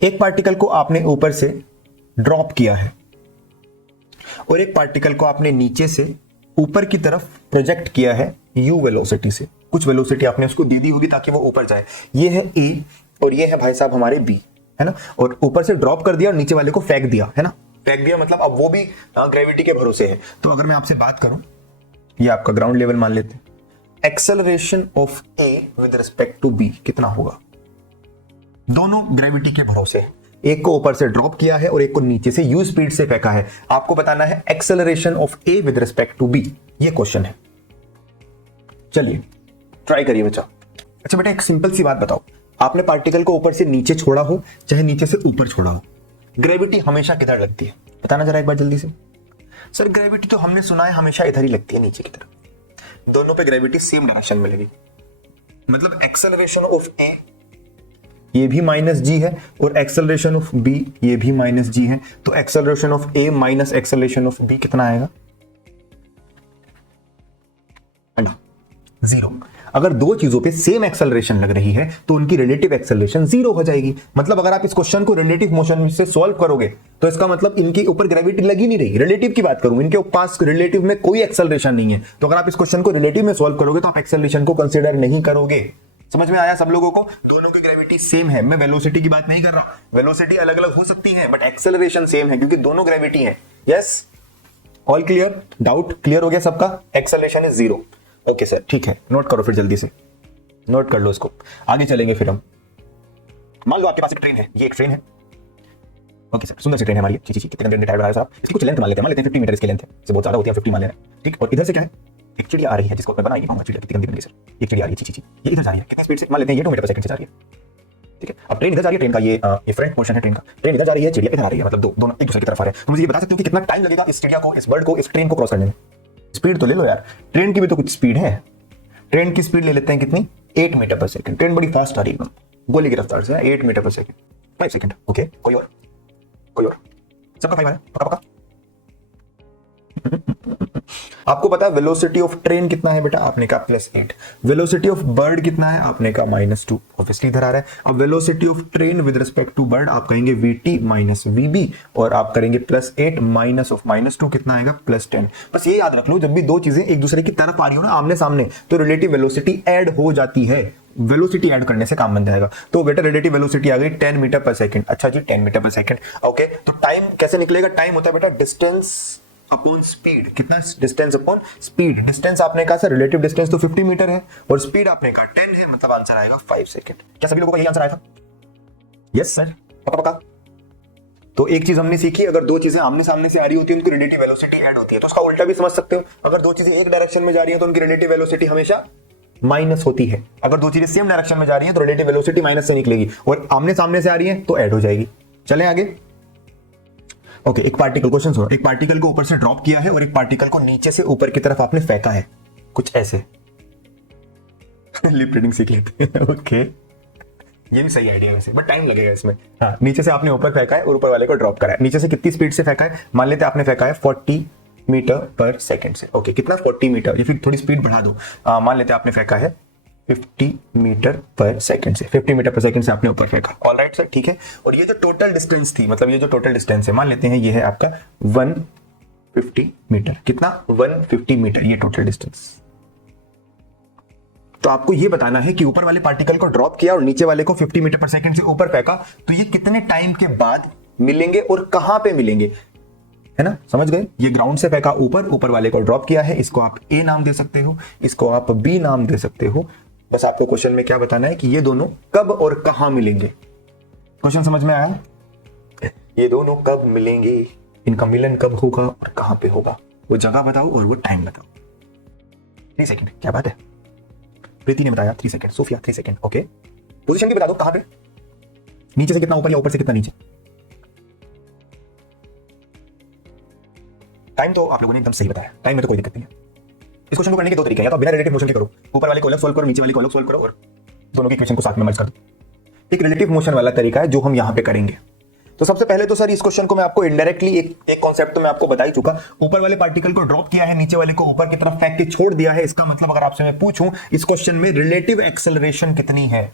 एक पार्टिकल को आपने ऊपर से ड्रॉप किया है और एक पार्टिकल को आपने नीचे से ऊपर की तरफ प्रोजेक्ट किया है u वेलोसिटी से। कुछ वेलोसिटी आपने उसको दे दी होगी ताकि वो ऊपर जाए। ये है a और ये है भाई साहब हमारे b, है ना। और ऊपर से ड्रॉप कर दिया और नीचे वाले को फेंक दिया, है ना। फेंक दिया मतलब अब वो भी ग्रेविटी के भरोसे है। तो अगर मैं आपसे बात करूं, ये आपका ग्राउंड लेवल मान लेते हैं, acceleration of a with respect to b कितना होगा। दोनों ग्रेविटी के भरोसे है, एक को ऊपर से ड्रॉप किया है और एक को नीचे से u स्पीड से फेंका है। आपको बताना है acceleration of a with respect to b, ये क्वेश्चन है। चलिए ट्राई करिए बच्चा। अच्छा बेटा एक सिंपल सी बात बताओ, आपने पार्टिकल को ऊपर से नीचे छोड़ा हो चाहे नीचे से ऊपर छोड़ा हो, ग्रेविटी हमेशा किधर लगती है, बताना जरा एक बार जल्दी से। सर ग्रेविटी तो हमने सुना है हमेशा इधर ही लगती है, नीचे की तरफ। दोनों पे ग्रेविटी सेम डायरेक्शन में लगेगी, मतलब एक्सेलरेशन ऑफ a ये भी माइनस g है और एक्सेलरेशन ऑफ b ये भी माइनस g है। तो acceleration of a minus acceleration of b कितना आएगा, 0। अगर दो चीजों पे सेम एक्सेलरेशन लग रही है तो उनकी रिलेटिव एक्सेलरेशन 0 हो जाएगी। मतलब अगर आप इस क्वेश्चन को रिलेटिव मोशन से सॉल्व करोगे तो इसका मतलब इनके ऊपर ग्रेविटी लगी नहीं रही। रिलेटिव की बात करूं, इनके पास रिलेटिव में कोई एक्सेलरेशन नहीं है। तो अगर आप इस क्वेश्चन को रिलेटिव में सॉल्व करोगे तो आप एक्सेलरेशन को कंसीडर नहीं करोगे। समझ में आया सब लोगों को। दोनों की ग्रेविटी सेम है, मैं वेलोसिटी की बात नहीं कर रहा। वेलोसिटी अलग अलग हो सकती है बट एक्सेलरेशन सेम है क्योंकि दोनों ग्रेविटी है। Yes, all clear, doubt clear हो गया सबका। Acceleration is 0। ओके सर ठीक है, नोट करो फिर जल्दी से, नोट कर लो इसको। आगे चलेंगे फिर हम। मान लो आपके पास एक ट्रेन है, ये एक ट्रेन है। ओके सर, सुंदर सी ट्रेन है हमारी। कितने गंदे टायर बनाया सर आप। इसकी कुछ लेंथ मान लेते हैं 50 मीटर इसकी लेंथ है, इससे बहुत ज्यादा होती है 50 मान लेना है, ठीक। और इधर से क्या है, एक चिड़िया आ रही है जिसको मैं बनाई कहूंगा चिड़िया। कितनी गंदी सर, एक चिड़िया आ रही है, ची ये इधर जा रही है। कितनी स्पीड से मान लेते हैं, ये 2 मीटर पर सेकंड से जा रही है, ठीक है। अब ट्रेन इधर जा रही है, ट्रेन का ये फ्रंट मोशन है ट्रेन का। ट्रेन इधर जा रही है, चिड़िया इधर आ रही है, मतलब दोनों एक दूसरे की तरफ आ रहे हैं। तो मुझे ये बता सकते हो कि कितना टाइम लगेगा इस चिड़िया को, इस बर्ड को, इस ट्रेन को क्रॉस करने में। स्पीड तो ले लो यार, ट्रेन की भी तो कुछ स्पीड है। ट्रेन की स्पीड ले लेते हैं कितनी, 8 मीटर पर सेकंड। ट्रेन बड़ी फास्ट आ रही है, गोली की रफ्तार से 8 मीटर पर सेकंड, 5 सेकंड। ओके, कोई और सबका 5 है, पक्का पक्का। आपको पता है वेलोसिटी ऑफ ट्रेन कितना है बेटा, आपने कहा +8। वेलोसिटी ऑफ बर्ड कितना है, आपने कहा -2। ऑब्वियसली इधर आ रहा है। अब velocity of train with respect to bird आप कहेंगे vt माइनस vb और आप करेंगे +8 माइनस ऑफ -2 कितना आएगा, +10। बस ये याद रख लो, जब भी दो चीजें एक दूसरे की तरफ आ रही हो ना, आमने सामने, तो रिलेटिव वेलोसिटी ऐड हो जाती है। वेलोसिटी ऐड करने से काम बन जाएगा। तो बेटा रिलेटिव वेलोसिटी आ गई 10 मीटर पर सेकंड। अच्छा जी 10 मीटर पर सेकंड। ओके, तो टाइम कैसे निकलेगा, टाइम होता है बेटा डिस्टेंस अपॉन स्पीड। कितना, डिस्टेंस अपॉन स्पीड। डिस्टेंस आपने कहा सर रिलेटिव डिस्टेंस तो 50 मीटर है और स्पीड आपने कहा 10 है, मतलब आंसर आएगा 5 सेकंड। क्या सभी लोगों का यही आंसर आया था? यस सर, पक्का पक्का। तो एक चीज हमने सीखी, अगर दो चीजें आमने सामने से आ रही होती है उनकी रिलेटिव वेलोसिटी ऐड होती है। तो उसका उल्टा भी समझ सकते हो, अगर दो चीजें एक डायरेक्शन में जा रही है तो उनकी रिलेटिव वेलोसिटी हमेशा माइनस होती है। अगर दो चीजें सेम डायरेक्शन में जा रही है तो रिलेटिव वेलोसिटी माइनस से निकलेगी और आमने सामने से आ रही है तो ऐड हो जाएगी। चलें आगे। ओके, एक पार्टिकल, क्वेश्चन सुनो। एक पार्टिकल को ऊपर से ड्रॉप किया है और एक पार्टिकल को नीचे से ऊपर की तरफ आपने फेंका है, कुछ ऐसे। लिप रीडिंग सीख लेते हैं। ओके, ये भी सही आइडिया वैसे, बट टाइम लगेगा इसमें। हाँ, नीचे से आपने ऊपर फेंका है और ऊपर वाले को ड्रॉप करा है। नीचे से कितनी स्पीड से फेंका है, मान लेते हैं आपने फेंका है 40 मीटर पर सेकंड से। ओके, कितना, 40 मीटर, या फिर थोड़ी स्पीड बढ़ा दो, मान लेते हैं आपने फेंका है 50 मीटर पर सेकंड से। 50 मीटर पर सेकंड से आपने ऊपर फेंका। ऑलराइट सर, ठीक है। और ये जो टोटल डिस्टेंस थी, मतलब ये जो टोटल डिस्टेंस है, मान लेते हैं ये है आपका 150 मीटर। कितना, 150 मीटर, ये टोटल डिस्टेंस। तो आपको ये बताना है कि ऊपर वाले पार्टिकल को ड्रॉप किया और नीचे वाले को 50 मीटर पर सेकंड से ऊपर फेंका, तो ये कितने टाइम के बाद मिलेंगे और कहां पे मिलेंगे, है ना, समझ गए। ये ग्राउंड से फेंका ऊपर, ऊपर वाले को ड्रॉप किया है, इसको आप ए नाम दे सकते हो, इसको आप बी नाम दे सकते हो। बस आपको क्वेश्चन में क्या बताना है कि ये दोनों कब और कहां मिलेंगे। क्वेश्चन समझ में आया, ये दोनों कब मिलेंगे, इनका मिलन कब होगा और कहां पे होगा, वो जगह बताओ और वो टाइम बताओ। 3 सेकंड, क्या बात है, प्रीति ने बताया 3 second, Sophia 3 second. Okay, position भी बता दो, कहां पे, नीचे से कितना ऊपर या ऊपर से कितना नीचे। टाइम तो आप लोगों ने एकदम सही बताया, टाइम में तो कोई दिक्कत नहीं है। इस क्वेश्चन को करने के 2 तरीके हैं, या तो बिना रिलेटिव मोशन के करो, ऊपर वाले को अलग सॉल्व करो, नीचे वाले को अलग सॉल्व करो और दोनों के इक्वेशन को साथ में मर्ज कर दो। एक रिलेटिव मोशन वाला तरीका है जो हम यहां पे करेंगे। तो सबसे पहले तो सर इस क्वेश्चन को मैं आपको इनडायरेक्टली एक कॉन्सेप्ट तो मैं आपको बता ही चुका। ऊपर वाले पार्टिकल को ड्रॉप किया है, नीचे वाले को ऊपर की तरफ फेंक के छोड़ दिया है। इसका मतलब अगर आपसे मैं पूछूं इस क्वेश्चन में रिलेटिव एक्सेलरेशन कितनी है,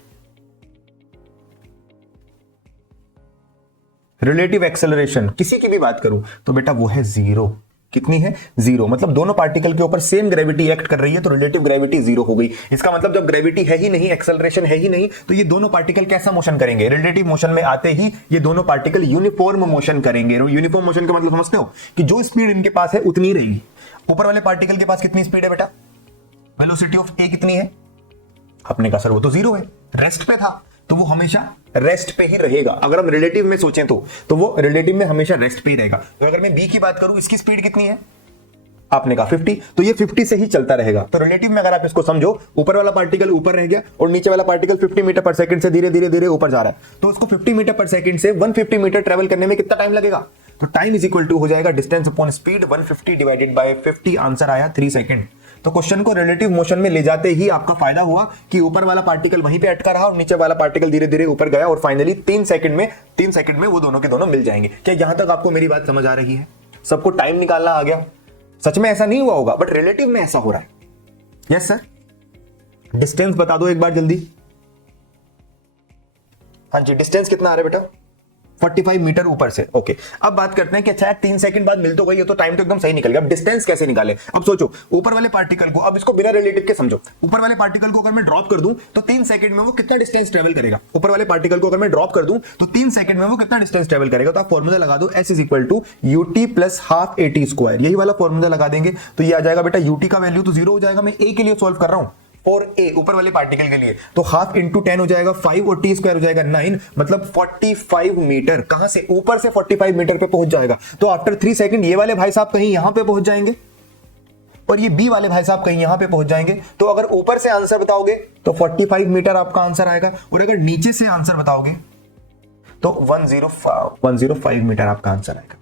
रिलेटिव एक्सेलरेशन किसी की भी बात करूं तो बेटा वो है जीरो। कितनी है? जीरो। मतलब दोनों पार्टिकल के ऊपर सेम ग्रेविटी एक्ट कर रही है तो रिलेटिव ग्रेविटी जीरो हो गई। इसका मतलब जब ग्रेविटी है ही नहीं, एक्सेलरेशन है ही नहीं, तो ये दोनों पार्टिकल कैसा मोशन करेंगे? रिलेटिव मोशन में आते ही ये दोनों पार्टिकल यूनिफॉर्म मोशन करेंगे। यूनिफॉर्म मोशन का मतलब समझते हो कि जो स्पीड इनके पास है उतनी रहेगी। ऊपर वाले पार्टिकल के पास कितनी स्पीड है बेटा? वेलोसिटी ऑफ ए कितनी है? आपने कहा सर वो तो जीरो है, रेस्ट पे था, तो वो हमेशा रेस्ट पे ही रहेगा। अगर हम रिलेटिव में सोचें तो वो रिलेटिव में हमेशा रेस्ट पे ही रहेगा। तो अगर मैं बी की बात करूं, इसकी स्पीड कितनी है? आपने कहा 50, तो ये 50 से ही चलता रहेगा। तो रिलेटिव में अगर आप इसको समझो, ऊपर वाला पार्टिकल ऊपर रह गया और नीचे वाला पार्टिकल 50 मीटर पर सेकंड से धीरे धीरे धीरे ऊपर जा रहा है, तो उसको 50 मीटर पर सेकंड से 150 मीटर ट्रेवल करने में कितना टाइम लगेगा? तो टाइम इज इक्वल टू हो जाएगा distance upon speed 150 divided by 50। Answer आया 3 सेकंड। तो क्वेश्चन को रिलेटिव मोशन में ले जाते ही आपका फायदा हुआ कि ऊपर वाला पार्टिकल वहीं पे अटका रहा और नीचे वाला पार्टिकल धीरे धीरे ऊपर गया और फाइनली 3 सेकंड में वो दोनों के दोनों मिल जाएंगे। क्या यहां तक आपको मेरी बात समझ आ रही है? सबको टाइम निकालना आ गया? सच में ऐसा नहीं हुआ होगा बट रिलेटिव में ऐसा हो रहा है। Yes sir. डिस्टेंस बता दो एक बार जल्दी। हाँ जी, डिस्टेंस कितना आ रहा है बेटा? 45 मीटर ऊपर से। ओके, अब बात करते हैं कि अच्छा 3 सेकंड बाद मिल तो गई है तो टाइम तो एकदम सही निकल गया। अब डिस्टेंस कैसे निकाले? अब सोचो, ऊपर वाले पार्टिकल को, अब इसको बिना रिलेटिव के समझो, ऊपर वाले पार्टिकल को अगर मैं ड्रॉप कर दूं तो 3 सेकंड में वो कितना डिस्टेंस ट्रेवल करेगा? ऊपर वाले पार्टिकल को अगर मैं ड्रॉप कर दूं तो 3 सेकंड में वो कितना डिस्टेंस ट्रेवल करेगा? तो आप फॉर्मूला लगा दो, S = UT + ½ AT स्क्वायर। यही वाला फॉर्मूला लगा देंगे तो ये आ जाएगा बेटा, UT का वैल्यू तो 0 हो जाएगा। मैं A के लिए सॉल्व कर रहा हूं और ए ऊपर वाले पार्टिकल के लिए, तो ½ × 10 हो जाएगा 5 और t स्क्वायर हो जाएगा 9, मतलब 45 मीटर। कहां से? ऊपर से 45 मीटर पे पहुंच जाएगा। तो आफ्टर 3 सेकंड ये वाले भाई साहब कहीं यहां पे पहुंच जाएंगे और ये बी वाले भाई साहब कहीं यहां पे पहुंच जाएंगे। तो अगर ऊपर से आंसर बताओगे तो 45 मीटर आपका आंसर आएगा और अगर नीचे से आंसर बताओगे तो 105 मीटर आपका आंसर आएगा।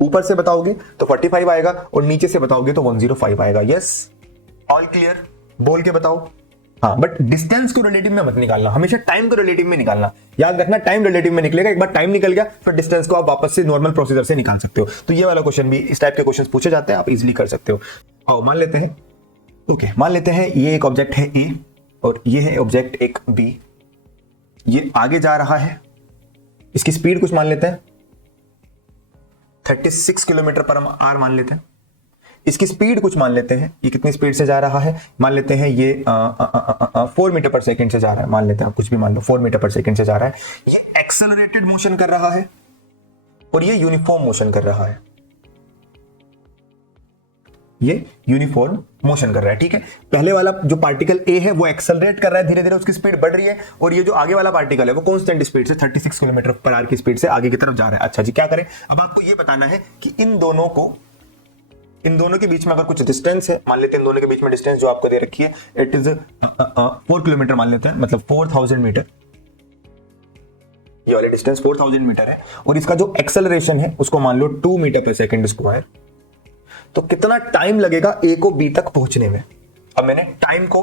ऊपर से बताओगे तो 45 आएगा और नीचे से बताओगे तो 105 आएगा। Yes, all clear? बोल के बताओ। हाँ, बट डिस्टेंस को रिलेटिव में मत निकालना, हमेशा टाइम को रिलेटिव में निकालना। याद रखना, टाइम रिलेटिव में निकलेगा, एक बार टाइम निकल गया फिर डिस्टेंस को आप वापस से नॉर्मल प्रोसीजर से निकाल सकते हो। तो ये वाला क्वेश्चन भी, इस टाइप के क्वेश्चन पूछे जाते हैं, आप इजीली कर सकते हो। आओ मान लेते हैं, ओके मान लेते हैं ये एक ऑब्जेक्ट है ए और ये है ऑब्जेक्ट एक बी। ये आगे जा रहा है, इसकी स्पीड कुछ मान लेते हैं 36 किलोमीटर पर आवर मान लेते हैं। इसकी स्पीड कुछ मान लेते हैं, ये कितनी स्पीड से जा रहा है? मान लेते हैं ये 4 मीटर पर सेकंड से जा रहा है। मान लेते हैं, आप कुछ भी मान लो, 4 मीटर पर सेकंड से जा रहा है। ये एक्सेलरेटेड मोशन कर रहा है और ये यूनिफॉर्म मोशन कर रहा है। ये यूनिफॉर्म मोशन कर रहा है, ठीक है। पहले वाला जो पार्टिकल ए है वो एक्सेलरेट कर रहा है, धीरे धीरे उसकी स्पीड बढ़ रही है और ये जो आगे वाला पार्टिकल है वो कांस्टेंट स्पीड से 36 किलोमीटर पर आवर की स्पीड से आगे की तरफ जा रहा है। अच्छा जी, क्या करें? अब आपको ये बताना है कि इन दोनों के बीच में अगर कुछ डिस्टेंस है, मान लेते हैं इन दोनों के बीच में डिस्टेंस जो आपको दे रखी है इट इज 4 किलोमीटर मान लेते हैं, मतलब 4000 मीटर। ये वाली डिस्टेंस 4000 मीटर है और इसका जो एक्सेलरेशन है उसको मान लो 2 मीटर पर सेकंड स्क्वायर। तो कितना टाइम लगेगा ए को बी तक पहुंचने में? अब मैंने टाइम को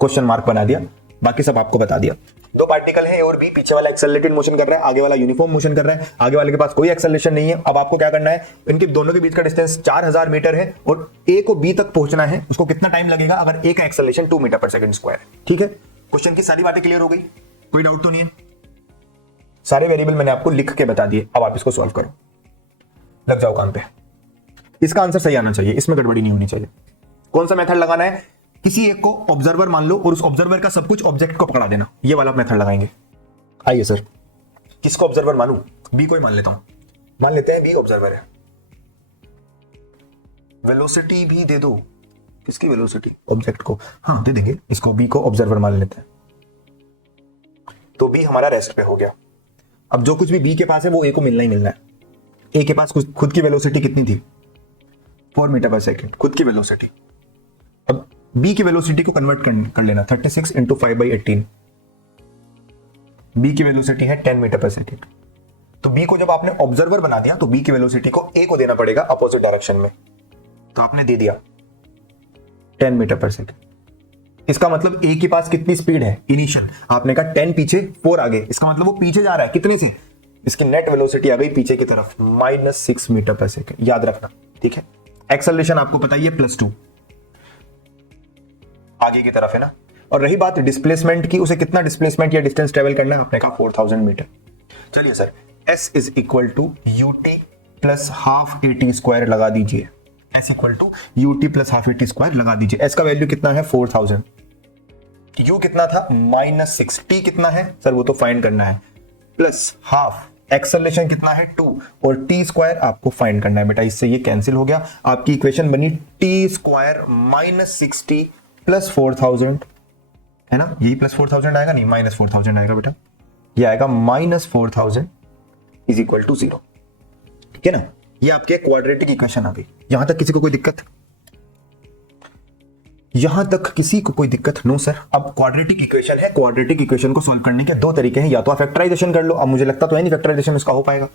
क्वेश्चन मार्क बना दिया, बाकी सब आपको बता दिया। दो पार्टिकल है ए और बी, पीछे वाला एक्सेलरेटेड मोशन कर रहा है, आगे वाला यूनिफॉर्म मोशन कर रहा है। आगे वाले के पास कोई एक्सेलरेशन नहीं है। अब आपको क्या करना है, इनके दोनों के बीच का डिस्टेंस 4000 मीटर है और ए को बी तक पहुंचना है, उसको कितना टाइम लगेगा अगर ए का एक्सेलरेशन 2 मीटर पर सेकंड स्क्वायर है। ठीक है, क्वेश्चन की सारी बातें क्लियर हो गई? कोई डाउट तो नहीं है? सारे वेरिएबल मैंने आपको लिख के बता दिए, अब आप इसको सॉल्व करो, लग जाओ काम पे। इसका आंसर सही आना चाहिए, इसमें गड़बड़ी नहीं होनी चाहिए। कौन सा मेथड लगाना है? किसी एक को ऑब्जर्वर मान लो और उस ऑब्जर्वर का सब कुछ ऑब्जेक्ट को पकड़ा देना, ये वाला मेथड लगाएंगे। आइए सर, किसको ऑब्जर्वर मानूं? बी को ही मान लेता हूं। मान लेते हैं बी ऑब्जर्वर है। वेलोसिटी भी दे दो। किसकी वेलोसिटी? ऑब्जेक्ट को। हाँ दे देंगे, इसको बी को ऑब्जर्वर मान लेते हैं। तो बी हमारा रेस्ट पे हो गया। अब जो कुछ भी बी के पास है वो ए को मिलना ही मिलना है। ए के पास खुद की वेलोसिटी कितनी थी? 4 मीटर पर सेकंड, खुद की वेलोसिटी। अब बी की वेलोसिटी को कन्वर्ट कर लेना, 36 × 5/18। बी की वेलोसिटी है 10 मीटर पर सेकंड। तो बी को जब आपने ऑब्जर्वर बना दिया तो बी की वेलोसिटी को ए को देना पड़ेगा अपोजिट डायरेक्शन में। तो आपने दे दिया 10 मीटर पर सेकंड। इसका मतलब ए के पास कितनी स्पीड है इनिशियल? आपने कहा 10 पीछे 4 आगे, इसका मतलब वो पीछे जा रहा है कितने से? इसकी नेट वेलोसिटी आ गई पीछे की तरफ -6 मीटर पर सेकंड, याद रखना। ठीक है, एक्सेलरेशन आपको पता ही है +2 आगे की तरफ है ना। और रही बात डिस्प्लेसमेंट की, उसे कितना डिस्प्लेसमेंट या डिस्टेंस ट्रेवल करना है? आपने कहा 4000 मीटर। चलिए sir, s is equal to u t plus half a t square लगा दीजिए, s equal to u t plus half a t square लगा दीजिए। s का वैल्यू कितना है 4000, u कितना था -6, t कितना है सर वो तो फाइंड करना है, प्लस हाफ एक्सेलरेशन कितना है 2 और t स्क्वायर आपको फाइंड करना है बेटा। इससे ये कैंसिल हो गया, आपकी इक्वेशन बनी t स्क्वायर -6t प्लस 4000, है ना, यही प्लस 4000 आएगा, नहीं -4000 आएगा बेटा, ये आएगा -4000 इज इक्वल टू 0, ठीक है ना। ये आपके क्वाड्रेटिक इक्वेशन आ गई। यहां तक किसी को कोई दिक्कत, यहां तक किसी को कोई दिक्कत? No sir. अब क्वाड्रेटिक इक्वेशन है, क्वाड्रेटिक इक्वेशन को सोल्व करने के दो तरीके हैं, या तो आप फैक्टराइजेशन कर लो, अब मुझे लगता तो है नहीं फैक्टराइजेशन इसका हो पाएगा,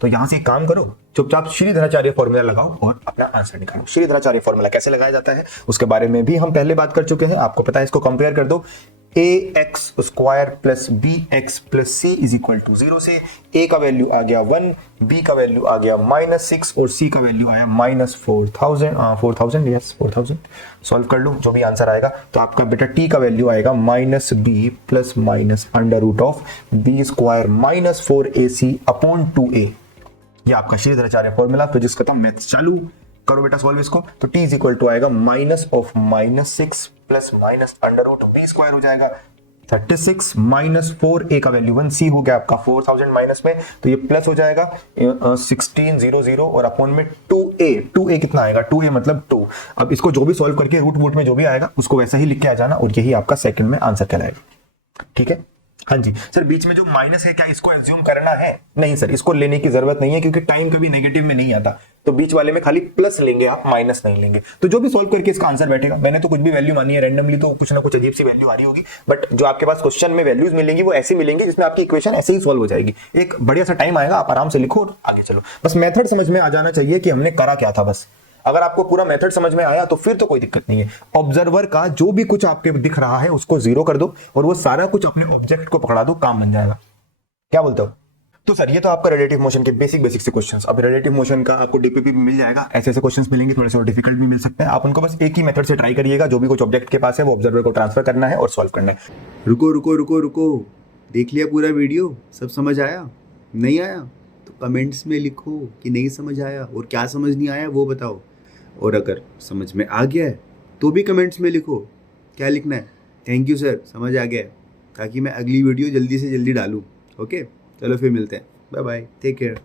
तो यहां से एक काम करो, चुपचाप श्रीधराचार्य फॉर्मूला लगाओ और अपना आंसर निकालो। श्रीधराचार्य फॉर्मूला कैसे लगाया जाता है उसके बारे में भी हम पहले बात कर चुके हैं, आपको पता है, इसको कंपेयर कर दो। ax square plus bx plus c is equal to 0 से a का वैल्यू आ गया 1, b का वैल्यू आ गया -6 और c का वैल्यू आया -4000, यस 4000। सॉल्व कर लो, जो भी आंसर आएगा, तो आपका बेटा t का वैल्यू आएगा -b plus minus under root of b square -4ac upon 2a। ये आपका श्रीधराचार्य फॉर्मूला। फिजिक्स खत्म, मैथ्स चालू करो बेटा, सॉल्व इसको। तो t इज इक्वल टू आएगा minus of -6 plus minus under root b square हो जाएगा 36 माइनस 4a का वैल्यू 1, c हो गया आपका 4000 माइनस में, तो ये प्लस हो जाएगा 1600 और अपॉन में 2a कितना आएगा 2a मतलब 2। अब इसको जो भी सॉल्व करके रूट वूट में जो भी आएगा उसको वैसा ही लिख के आ जाना, और यही आपका सेकंड में आंसर कहलाएगा, ठीक है। हाँ जी सर, बीच में जो माइनस है क्या इसको एज्यूम करना है? नहीं सर, इसको लेने की जरूरत नहीं है, क्योंकि टाइम कभी नेगेटिव में नहीं आता, तो बीच वाले में खाली प्लस लेंगे आप, माइनस नहीं लेंगे। तो जो भी सॉल्व करके इसका आंसर बैठेगा, मैंने तो कुछ भी वैल्यू मानी है रैंडमली, तो कुछ ना कुछ अजीब सी वैल्यू आ रही होगी, बट जो आपके पास क्वेश्चन में वैल्यूज मिलेंगी वो ऐसी मिलेंगी जिसमें आपकी इक्वेशन ऐसे ही सॉल्व हो जाएगी। एक बढ़िया सा टाइम आएगा, आप आराम से लिखो और आगे चलो। बस मेथड समझ में आ जाना चाहिए कि हमने करा क्या था। बस अगर आपको पूरा मेथड समझ में आया तो फिर तो कोई दिक्कत नहीं है। ऑब्जर्वर का जो भी कुछ आपके दिख रहा है उसको 0 कर दो और वो सारा कुछ अपने ऑब्जेक्ट को पकड़ा दो, काम बन जाएगा। क्या बोलते हो? तो सर ये तो आपका रिलेटिव मोशन के बेसिक से क्वेश्चंस। अब रिलेटिव मोशन का आपको डीपीपी में मिल जाएगा, ऐसे क्वेश्चंस मिलेंगे, थोड़े से डिफिकल्ट भी मिल सकते हैं। आप उनको बस एक ही मेथड से ट्राई करिएगा, जो भी कुछ ऑब्जेक्ट के पास है वो ऑब्जर्वर को ट्रांसफर करना है और सॉल्व करना है। रुको रुको रुको रुको, देख लिया पूरा वीडियो? सब समझ आया? नहीं आया तो कमेंट्स में लिखो कि नहीं समझ आया, और क्या समझ नहीं आया वो बताओ। और अगर समझ में आ गया है तो भी कमेंट्स में लिखो। क्या लिखना है? थैंक यू सर, समझ आ गया, ताकि मैं अगली वीडियो जल्दी से जल्दी डालूँ। ओके, चलो फिर मिलते हैं। Bye bye, take care.